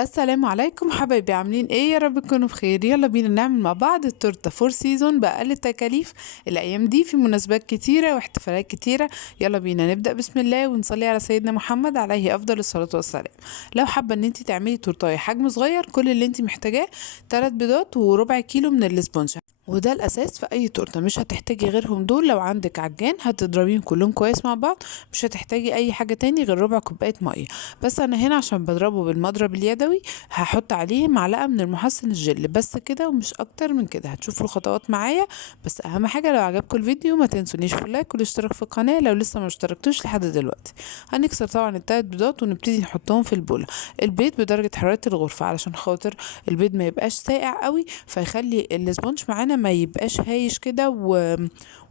السلام عليكم حبايبي، عاملين ايه؟ يا رب تكونوا بخير. يلا بينا نعمل مع بعض التورته فور سيزون باقل التكاليف الايام دي في مناسبات كتيره واحتفالات كتيره. يلا بينا نبدا بسم الله ونصلي على سيدنا محمد عليه افضل الصلاه والسلام. لو حابه ان انت تعملي تورتايه حجم صغير، كل اللي انت محتاجاه 3 بيضات وربع كيلو من الاسبونج، وده الاساس في اي تورته. مش هتحتاجي غيرهم دول. لو عندك عجان هتضربيهم كلهم كويس مع بعض. مش هتحتاجي اي حاجه تاني غير ربع كوبايه ميه. بس انا هنا عشان بضربه بالمضرب اليدوي هحط عليه معلقه من المحسن الجل بس كده، ومش اكتر من كده. هتشوفوا الخطوات معايا. بس اهم حاجه لو عجبكم الفيديو ما تنسونيش في اللايك والاشتراك في القناه لو لسه ما اشتركتوش لحد دلوقتي. هنكسر طبعا التلات بيضات ونبتدي نحطهم في البوله. البيض بدرجه حراره الغرفه علشان خاطر البيض ما يبقاش ساقع قوي، فيخلي الاسبونج معانا ما يبقاش هايش كده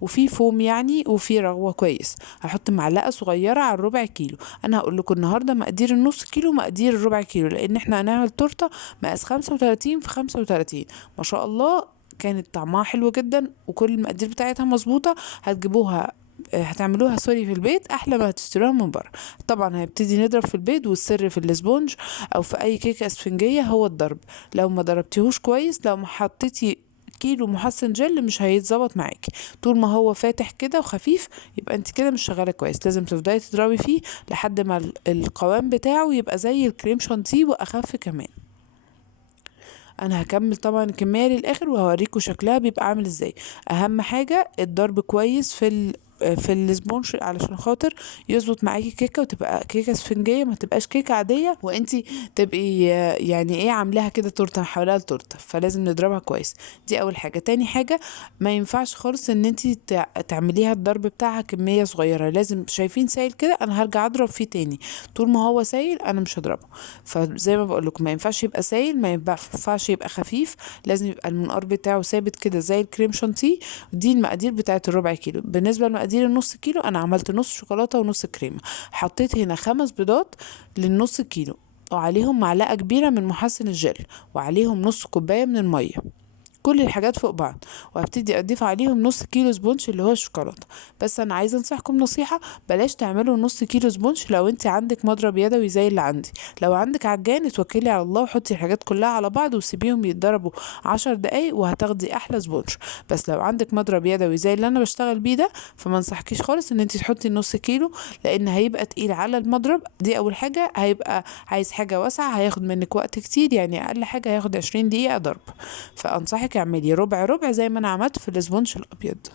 وفيه فوم يعني، وفيه رغوه كويس. هحط معلقه صغيره على الربع كيلو. انا هقول لكم النهارده مقادير النص كيلو مقادير الربع كيلو، لان احنا هنعمل تورته مقاس 35 في 35. ما شاء الله كانت طعمها حلو جدا وكل المقادير بتاعتها مظبوطه. هتجيبوها هتعملوها سوري في البيت احلى ما هتشتروها من بره. طبعا هنبتدي نضرب في البيض، والسر في الاسبونج او في اي كيكه اسفنجيه هو الضرب. لو ما ضربتيهوش كويس، لو ما حطيتي كيلو محسن جل مش هيتظبط معاكي. طول ما هو فاتح كده وخفيف يبقى انت كده مش شغاله كويس. لازم تفضلي تضربي فيه لحد ما القوام بتاعه يبقى زي الكريم شانتيه واخف كمان. انا هكمل طبعا الكميه للاخر وهوريكم شكلها بيبقى عامل ازاي. اهم حاجه الضرب كويس في الاسبونج علشان خاطر يظبط معاكي كيكه وتبقى كيكه اسفنجيه، ما تبقاش كيكه عاديه وانتي تبقي يعني ايه عاملاها كده تورته محولها لتورته. فلازم نضربها كويس. دي اول حاجه. تاني حاجه، ما ينفعش خالص ان انتي تعمليها الضرب بتاعها كميه صغيره. لازم شايفين سايل كده انا هرجع اضرب فيه تاني. طول ما هو سايل انا مش هضربه. فزي ما بقول لكم ما ينفعش يبقى سايل، ما ينفعش يبقى خفيف. لازم يبقى المنقار بتاعه ثابت كده زي الكريم شانتيه. دي المقادير بتاعه الربع كيلو. بالنسبه لمقادير النص كيلو، انا عملت نص شوكولاته ونص كريمه. حطيت هنا 5 بيضات للنص كيلو، وعليهم معلقه كبيره من محسن الجل، وعليهم نص كوبايه من الميه. كل الحاجات فوق بعض. وهبتدي اضيف عليهم نص كيلو سبونج اللي هو الشوكولاته. بس انا عايزه انصحكم نصيحه، بلاش تعملوا نص كيلو سبونج لو انت عندك مضرب يدوي زي اللي عندي. لو عندك عجان اتوكلي على الله وحطي الحاجات كلها على بعض وسيبيهم يتضربوا 10 دقايق وهتاخدي احلى سبونج. بس لو عندك مضرب يدوي زي اللي انا بشتغل بيه ده، فما انصحكيش خالص ان انت تحطي نص كيلو، لان هيبقى تقيل على المضرب. دي اول حاجه. هيبقى عايز حاجه واسعه، هياخد منك وقت كتير، يعني اقل حاجه هياخد 20 دقيقه ضرب. فانصحك اعملي ربع ربع زي ما انا عملت في الاسبونج الابيض.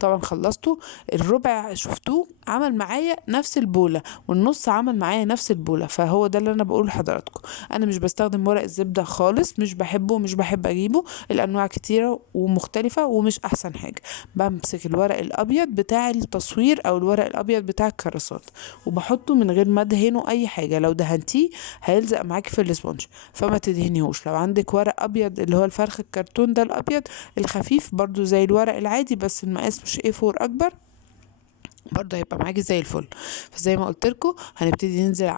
طبعا خلصته. الربع شفتوه عمل معايا نفس البولة، والنص عمل معايا نفس البولة. فهو ده اللي انا بقوله لحضراتكم. انا مش بستخدم ورق الزبدة خالص، مش بحبه، مش بحب اجيبه. الانواع كتيرة ومختلفة ومش احسن حاجة. بمسك الورق الابيض بتاع التصوير او الورق الابيض بتاع الكراسات وبحطه من غير ما ادهنه اي حاجة. لو دهنتيه هيلزق معاكي في الاسبونج، فما تدهنيهوش. لو عندك ورق ابيض اللي هو الفرخ الكرتون ده الابيض الخفيف برضو زي الورق العادي بس المقاس مش A4 اكبر، برضه هيبقى معاكي زي الفل. فزي ما قلت لكم هنبتدي ننزل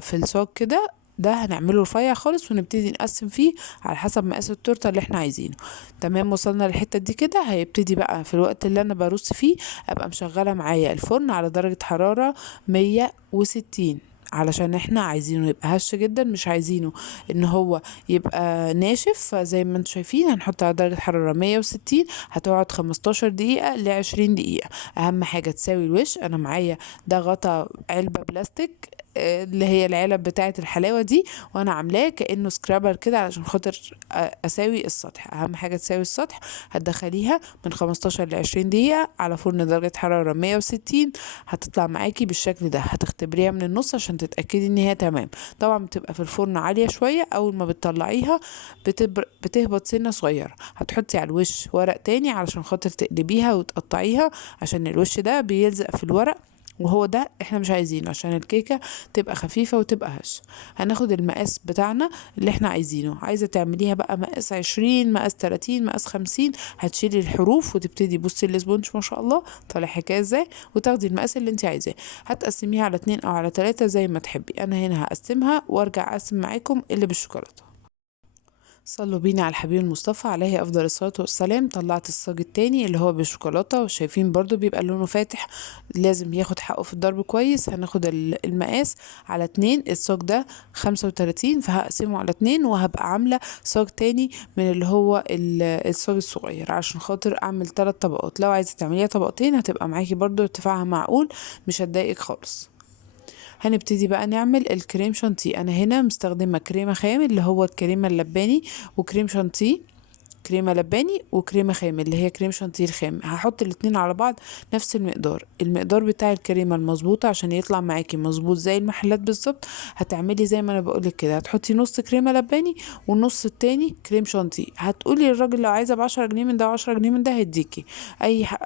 في الصاج كده. ده هنعمله رفيع خالص ونبتدي نقسم فيه على حسب مقاس التورته اللي احنا عايزينه. تمام، وصلنا للحته دي كده. هيبتدي بقى في الوقت اللي انا برص فيه ابقى مشغله معايا الفرن على درجه حراره 160، علشان احنا عايزينه يبقى هش جدا، مش عايزينه ان هو يبقى ناشف. فزي ما انتم شايفين هنحط على درجة حرارة 160. هتقعد 15 دقيقة ل 20 دقيقة. اهم حاجة تساوي الوش. انا معايا ده غطا علبة بلاستيك، اللي هي العلب بتاعة الحلاوة دي، وانا عاملاه كأنه سكرابر كده علشان خاطر اساوي السطح. اهم حاجة تساوي السطح. هتدخليها من 15 ل 20 دقيقة على فرن درجة حرارة 160. هتطلع معاكي بالشكل ده. هتختبريها من النص عشان تتأكدي ان هي تمام. طبعا بتبقى في الفرن عالية شوية. اول ما بتطلعيها بتهبط سنة صغيرة. هتحطي على الوش ورق تاني علشان خاطر تقلبيها وتقطعيها، عشان الوش ده بيلزق في الورق، وهو ده احنا مش عايزينه عشان الكيكة تبقى خفيفة وتبقى هش. هناخد المقاس بتاعنا اللي احنا عايزينه. عايزة تعمليها بقى مقاس 20، مقاس 30، مقاس 50، هتشيلي الحروف وتبتدي بصي الاسبونج ما شاء الله طالع حكاية ازاي، وتاخدي المقاس اللي انت عايزاه. هتقسميها على 2 او على 3 زي ما تحبي. انا هنا هقسمها وارجع اقسم معاكم اللي بالشوكولاتة. صلوا بينا على الحبيب المصطفى عليه افضل الصلاه والسلام. طلعت الصاج التاني اللي هو بالشوكولاته، وشايفين برضو بيبقى لونه فاتح، لازم ياخد حقه في الضرب كويس. هناخد المقاس على 2، الصاج ده 35 فهقسمه على 2، وهبقى عامله صاج تاني من اللي هو الصاج الصغير عشان خاطر اعمل 3 طبقات. لو عايزه تعمليها طبقتين هتبقى معاكي برضو ارتفاعها معقول، مش هتضايقك خالص. هنبتدي بقى نعمل الكريم شانتيه. انا هنا مستخدمه كريمه خام اللي هو الكريمه اللباني، وكريم شانتيه كريمه لباني، وكريمه خام اللي هي كريم شانتيه الخام. هحط الاتنين على بعض نفس المقدار بتاع الكريمه المظبوطه عشان يطلع معاكي مظبوط زي المحلات بالظبط. هتعملي زي ما انا بقولك كده، هتحطي نص كريمه لباني والنص التاني كريم شانتيه. هتقولي للراجل لو عايزه ب10 جنيه من ده و10 جنيه من ده هيديكي.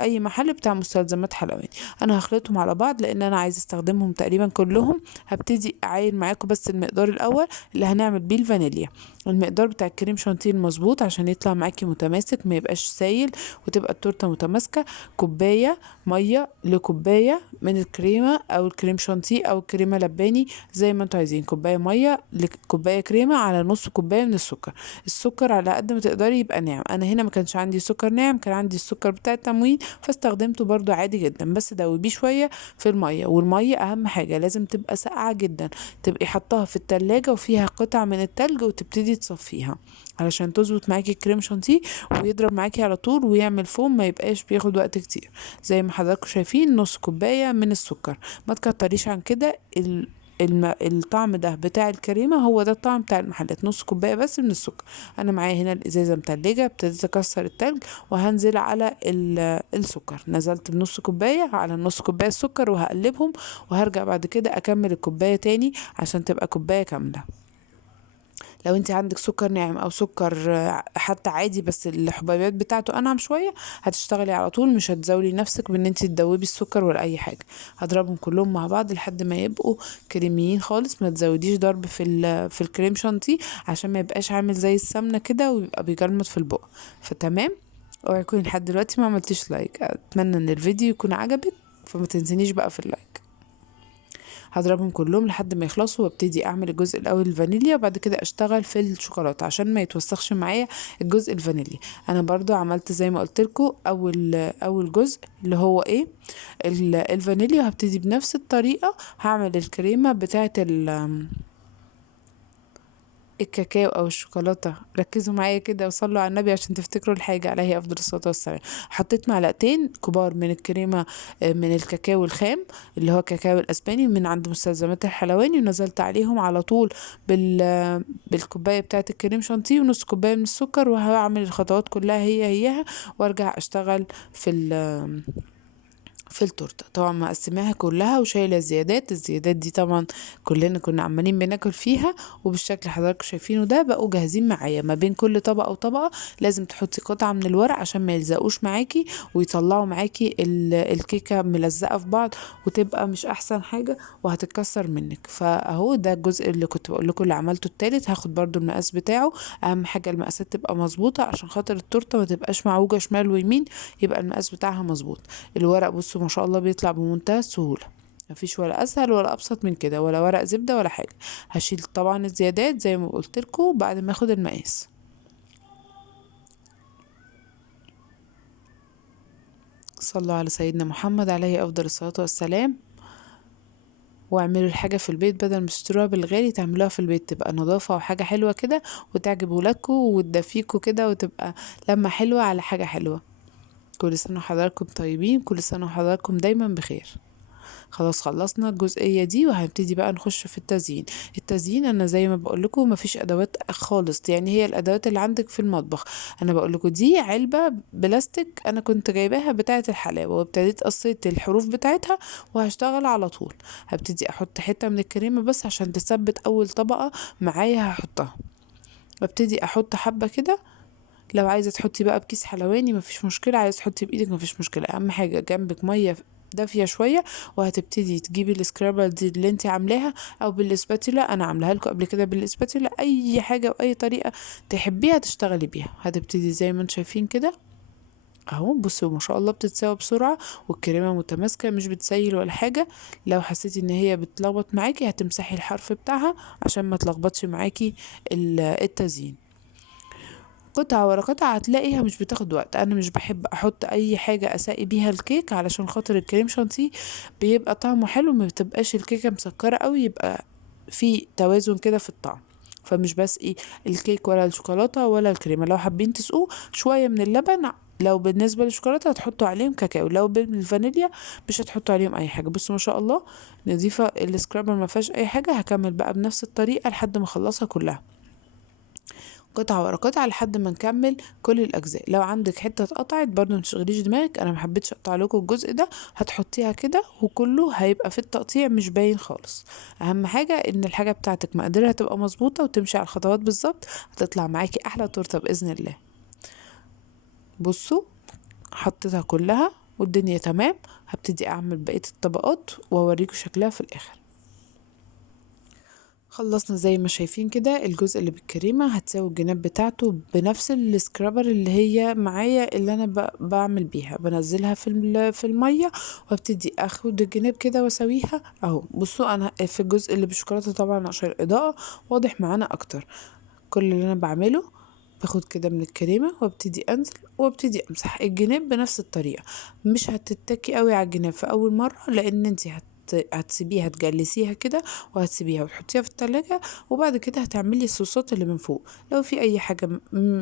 اي محل بتاع مستلزمات حلواني. انا هخلطهم على بعض لان انا عايزه استخدمهم تقريبا كلهم. هبتدي اعاين معاكم بس المقدار الاول اللي هنعمل بيه الفانيليا. المقدار بتاع الكريم شانتيه المظبوط عشان يطلع معاكي متماسك، ما يبقاش سايل وتبقى التورته متماسكه. كوبايه ميه لكوبايه من الكريمه او الكريم شانتيه او الكريمه لباني زي ما انتوا عايزين. كوبايه ميه لكوبايه كريمه على نص كوبايه من السكر. السكر على قد ما تقدري يبقى ناعم. انا هنا ما كانش عندي سكر ناعم، كان عندي السكر بتاع التموين فاستخدمته برضو عادي جدا، بس دوبيه شويه في الميه. والميه اهم حاجه لازم تبقى ساقعه جدا، تبقي حطاها في التلاجة وفيها قطع من التلج وتبتدي تصفيها علشان تظبط معاكي الكريم شانتيه ويضرب معاكي على طول ويعمل فوم، ما يبقاش بياخد وقت كتير. زي ما حضراتكم شايفين نص كوبايه من السكر، ما تكتريش عن كده. الطعم ده بتاع الكريمه هو ده الطعم بتاع المحلات، نص كوبايه بس من السكر. انا معايا هنا الازازه متلجه، ابتديت اكسر التلج وهنزل على السكر. نزلت بنص كوبايه على نص كوبايه السكر وهقلبهم، وهرجع بعد كده اكمل الكوبايه تاني عشان تبقى كوبايه كامله. لو انت عندك سكر ناعم او سكر حتى عادي بس الحبيبات بتاعته انعم شويه، هتشتغلي على طول، مش هتزولي نفسك بان انت تدوبي السكر ولا اي حاجه. هضربهم كلهم مع بعض لحد ما يبقوا كريميين خالص. ما تزوديش ضرب في الكريم شانتيه عشان ما يبقاش عامل زي السمنه كده ويبقى بيجلمط في البق. فتمام. اوعي يكون لحد دلوقتي ما عملتيش لايك. اتمنى ان الفيديو يكون عجبك، فما تنسينيش بقى في اللايك. هضربهم كلهم لحد ما يخلصوا، وابتدي اعمل الجزء الاول الفانيليا وبعد كده اشتغل في الشوكولاته عشان ما يتوسخش معايا الجزء الفانيليا. انا برضو عملت زي ما قلت لكم اول جزء اللي هو ايه الفانيليا. هبتدي بنفس الطريقه هعمل الكريمه بتاعه الكاكاو او الشوكولاته. ركزوا معايا كده وصلوا على النبي عشان تفتكروا الحاجه عليه افضل الصلاه والسلام. حطيت معلقتين كبار من الكريمه من الكاكاو الخام اللي هو كاكاو الاسباني من عند مستلزمات الحلواني، ونزلت عليهم على طول بالكوبايه بتاعه الكريم شانتيه ونص كوبايه من السكر. وهعمل الخطوات كلها هيها وارجع اشتغل في التورته. طبعا مقسماها كلها وشايله الزيادات دي طبعا كلنا كنا عمالين بناكل فيها. وبالشكل اللي حضراتكم شايفينه ده بقوا جاهزين معايا. ما بين كل طبقه وطبقه لازم تحطي قطعه من الورق عشان ما يلزقوش معاكي ويطلعوا معاكي الكيكه ملزقه في بعض وتبقى مش احسن حاجه وهتتكسر منك. فاهو ده الجزء اللي كنت بقول لكم اللي عملته التالت. هاخد برضو المقاس بتاعه. اهم حاجه المقاسات تبقى مظبوطه عشان خاطر التورته ما تبقاش معوجه شمال ويمين، يبقى المقاس بتاعها مظبوط. الورق بصوا ما شاء الله بيطلع بمنتهى السهولة، مفيش ولا اسهل ولا ابسط من كده، ولا ورق زبدة ولا حاجة. هشيل طبعا الزيادات زي ما قلت لكم بعد ما اخد المقاس. صلوا على سيدنا محمد عليه افضل الصلاة والسلام. واعملوا الحاجة في البيت بدل ما تشتروها بالغالي، تعملوها في البيت تبقى نظافة وحاجة حلوة كده وتعجب ولادكم وتدفيكوا كده وتبقى لمة حلوة على حاجة حلوة. كل سنة وحضراتكم طيبين، كل سنة وحضراتكم دايما بخير. خلاص خلصنا الجزئية دي وهنبتدي بقى نخش في التزيين. انا زي ما بقول لكم مفيش ادوات خالص، يعني هي الادوات اللي عندك في المطبخ. انا بقول لكم دي علبة بلاستيك انا كنت جايباها بتاعة الحلاوة، وابتديت قصيت الحروف بتاعتها وهشتغل على طول. هبتدي احط حتة من الكريمة بس عشان تثبت اول طبقة معايا هحطها. وابتدي احط حبة كده. لو عايزه تحطي بقى بكيس حلواني مفيش مشكله، عايزه تحطي بايدك مفيش مشكله. اهم حاجه جنبك ميه دافيه شويه، وهتبتدي تجيبي السكرابر دي اللي انت عاملاها او بالاسباتيلا. انا عاملاها لكم قبل كده بالاسباتيلا، اي حاجه واي طريقه تحبيها تشتغلي بيها. هتبتدي زي ما انتم شايفين كده اهو. بصوا ما شاء الله بتتساوى بسرعه والكريمه متماسكه مش بتسيل ولا حاجه. لو حسيتي ان هي بتلخبط معاكي هتمسحي الحرف بتاعها عشان ما تلخبطش معاكي التزيين. قطعة ورا قطعة هتلاقيها مش بتاخد وقت. انا مش بحب احط اي حاجة اسقي بيها الكيك علشان خاطر الكريم شانتيه بيبقى طعمه حلو، ما بتبقاش الكيكة مسكرة قوي، يبقى في توازن كده في الطعم. فمش بس ايه الكيك ولا الشوكولاتة ولا الكريمة. لو حابين تسقوه شوية من اللبن، لو بالنسبة للشوكولاتة هتحطوا عليهم كاكاو، لو بالفانيليا مش هتحطوا عليهم اي حاجة. بصوا ما شاء الله نضيفة السكرابر ما فيهاش اي حاجة. هكمل بقى بنفس الطريقة لحد ما اخلصها كلها قطعة ورا قطعة لحد ما نكمل كل الأجزاء. لو عندك حتة اتقطعت برضو متشغليش دماغك، أنا محبتش أقطع لكم الجزء ده، هتحطيها كده وكله هيبقى في التقطيع مش باين خالص. أهم حاجة إن الحاجة بتاعتك مقاديرها تبقى مظبوطة وتمشي على الخطوات بالظبط، هتطلع معاكي أحلى تورتة بإذن الله. بصوا حطيتها كلها والدنيا تمام. هبتدي أعمل بقية الطبقات وأوريكم شكلها في الآخر. خلصنا زي ما شايفين كده الجزء اللي بالكريمة، هتساوي الجناب بتاعته بنفس السكرابر اللي هي معايا اللي انا بعمل بيها، بنزلها في المية وابتدي اخد الجناب كده واسويها اهو. بصوا انا في الجزء اللي بالشوكولاتة طبعا عشان الاضاءة واضح معانا اكتر. كل اللي انا بعمله باخد كده من الكريمة وابتدي انزل وابتدي امسح الجناب بنفس الطريقة. مش هتتكي قوي على الجناب في اول مرة، لان انتي هتسيبيها تجلسيها كده وهتسيبيها وتحطيها في التلاجة، وبعد كده هتعملي الصوصات اللي من فوق. لو في اي حاجة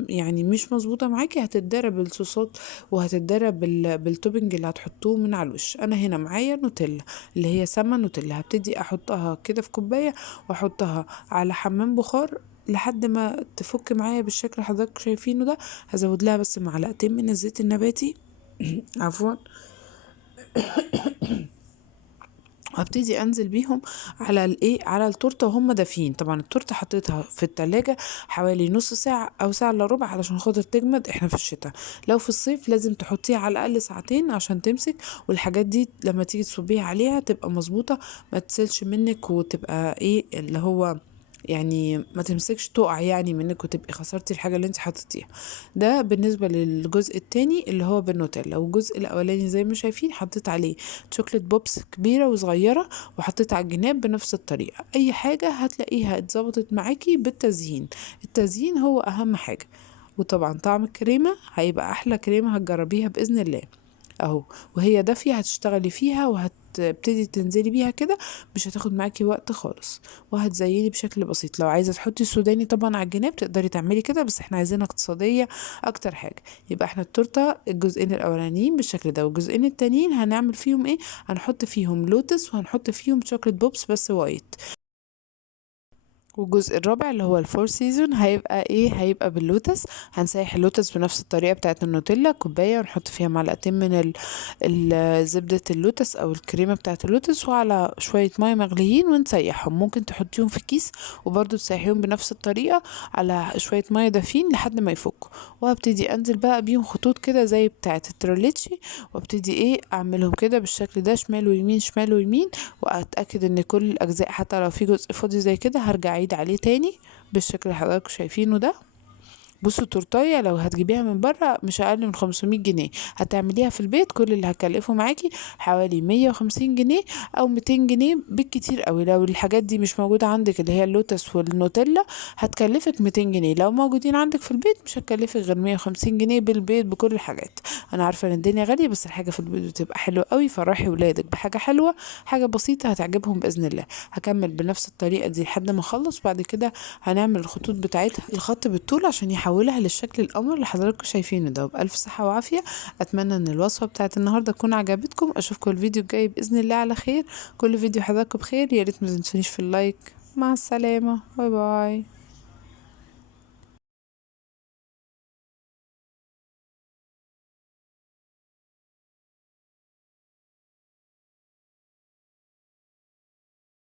يعني مش مظبوطة معاكي هتتضرب الصوصات وهتتضرب بالتوبنج اللي هتحطوه من على الوش. انا هنا معايا نوتيلا اللي هي سمن نوتيلا، هبتدي احطها كده في كوباية واحطها على حمام بخار لحد ما تفك معايا بالشكل اللي حضرتك شايفينه ده. هزود لها بس معلقتين من الزيت النباتي عفوا، وابتدي انزل بيهم على على التورته وهم دافيين. طبعا التورته حطيتها في التلاجة حوالي نص ساعه او ساعه الا ربع علشان خاطر تجمد. احنا في الشتاء، لو في الصيف لازم تحطيها على الاقل ساعتين عشان تمسك، والحاجات دي لما تيجي تصبيها عليها تبقى مظبوطه، ما تسيلش منك وتبقى اللي هو يعني ما تمسكش تقع يعني منك وتبقي خسرتي الحاجه اللي انت حطيتيها. ده بالنسبه للجزء التاني اللي هو بالنوتيلا. والجزء الاولاني زي ما شايفين حطيت عليه شوكليت بوبس كبيره وصغيره وحطيت على الجناب بنفس الطريقه. اي حاجه هتلاقيها اتظبطت معاكي بالتزيين، التزيين هو اهم حاجه. وطبعا طعم الكريمه هيبقى احلى كريمه هتجربيها باذن الله اهو. وهي دافية هتشتغلي فيها وهتبتدي تنزلي بيها كده، مش هتاخد معاكي وقت خالص، وهتزيني بشكل بسيط. لو عايزة تحطي السوداني طبعا على الجناب تقدري تعملي كده، بس احنا عايزينها اقتصادية اكتر حاجة. يبقى احنا التورتة الجزئين الاولانيين بالشكل ده، والجزئين التانيين هنعمل فيهم هنحط فيهم لوتس وهنحط فيهم شوكليت بوبس بس وايت. والجزء الرابع اللي هو الفور سيزون هيبقى هيبقى باللوتس. هنسيح اللوتس بنفس الطريقه بتاعه النوتيلا، كوبايه ونحط فيها معلقتين من زبده اللوتس او الكريمه بتاعه اللوتس وعلى شويه ميه مغليين ونسيحهم. ممكن تحطيهم في كيس وبرده تسيحيهم بنفس الطريقه على شويه ميه دافين لحد ما يفكوا. وهبتدي انزل بقى بيهم خطوط كده زي بتاعه التروليتشي، وابتدي اعملهم كده بالشكل ده شمال ويمين شمال ويمين، واتاكد ان كل الاجزاء حتى لو في جزء فاضي زي كده هرجع اعيد عليه تاني بالشكل اللي حضراتكم شايفينه ده. بصوا التورتايه لو هتجيبيها من بره مش اقل من 500 جنيه، هتعمليها في البيت كل اللي هكلفه معاكي حوالي 150 جنيه او 200 جنيه بالكتير قوي. لو الحاجات دي مش موجوده عندك اللي هي اللوتس والنوتيلا هتكلفك 200 جنيه، لو موجودين عندك في البيت مش هتكلفك غير 150 جنيه بالبيت بكل الحاجات. انا عارفه ان الدنيا غاليه بس الحاجه في البيت بتبقى حلوه قوي، فرحي ولادك بحاجه حلوه، حاجه بسيطه هتعجبهم باذن الله. هكمل بنفس الطريقه دي لحد ما اخلص، بعد كده هنعمل الخطوط بتاعتها الخط بالطول عشان يحولها للشكل القمر اللي حضراتكم شايفينه ده. وبألف صحة وعافية. أتمنى إن الوصفة بتاعت النهاردة تكون عجبتكم. أشوفكم الفيديو الجاي بإذن الله على خير. كل فيديو حضراتكم بخير، يا ريت ما تنسونيش في اللايك. مع السلامة، باي باي.